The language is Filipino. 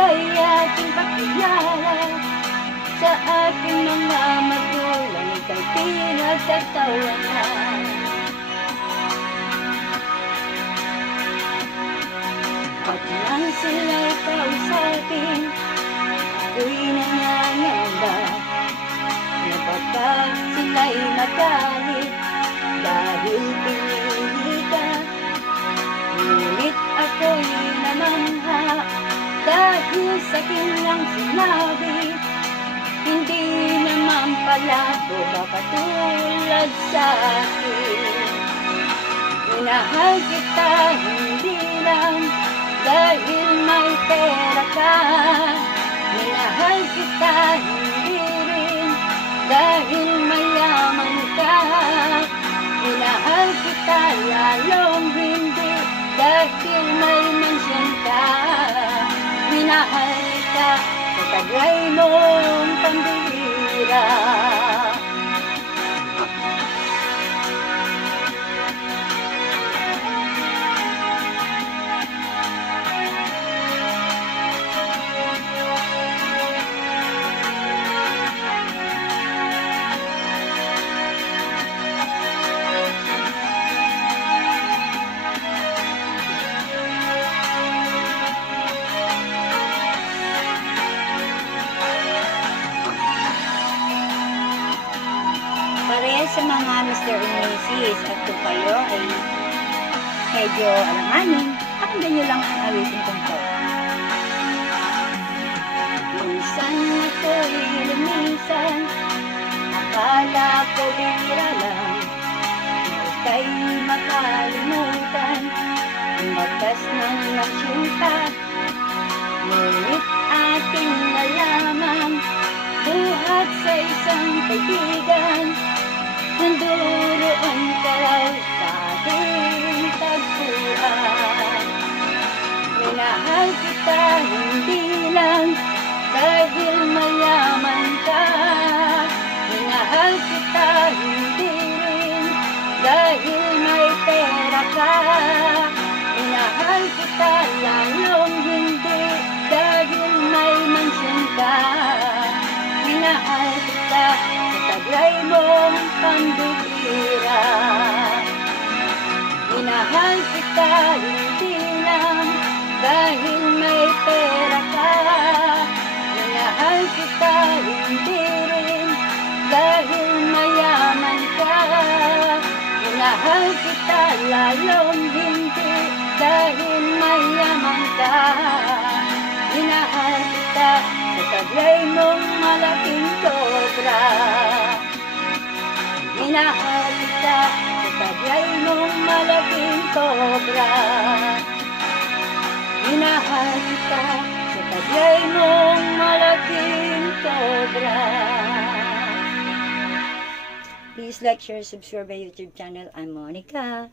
ika'y aking pakilala sa aking mga magulang, ika'y pinagtatawanan. Pag nang sila'y kausapin, ako'y nangangamba na baka sila'y magalit dahil pinili ka. Ngunit ako'y namangha dahil sa kanyang sinabi, hindi naman pala ko makatulad sa akin. Minahal kita hindi lang dahil may pera ka, minahal kita hindi rin dahil mayaman ka, minahal kita lalong hindi dahil may mansyon ka, minahal kita sa taglay mong pambihira. Parehas sa mga Mr. and Mrs. at kung kayo ay medyo alanganin, pakinggan nyo lang ang awitin kong to. Minsan ako'y lumisan, akala ko bira lang, ika'y makalimutan, ang batas ng nasyunta. Ngunit ating nalaman, buhat sa isang kaibigan, nanduroon ka raw sa ating tagpuan. Minahal kita hindi lang dahil mayaman ka, minahal kita hindi rin dahil may pera ka, minahal kita lalong hindi dahil may mansyon ka, minahal kita sa taglay mong pambihira. Minahal kita hindi lang dahil may pera ka, minahal kita hindi rin dahil mayaman ka, minahal kita lalong hindi dahil mayaman ka, minahal kita sa taglay mong malaking cobra. Minahal kita sa taglay mong malaking cobra. Minahal kita sa taglay mong malaking cobra. Please like, share, subscribe my YouTube channel. I'm Monica.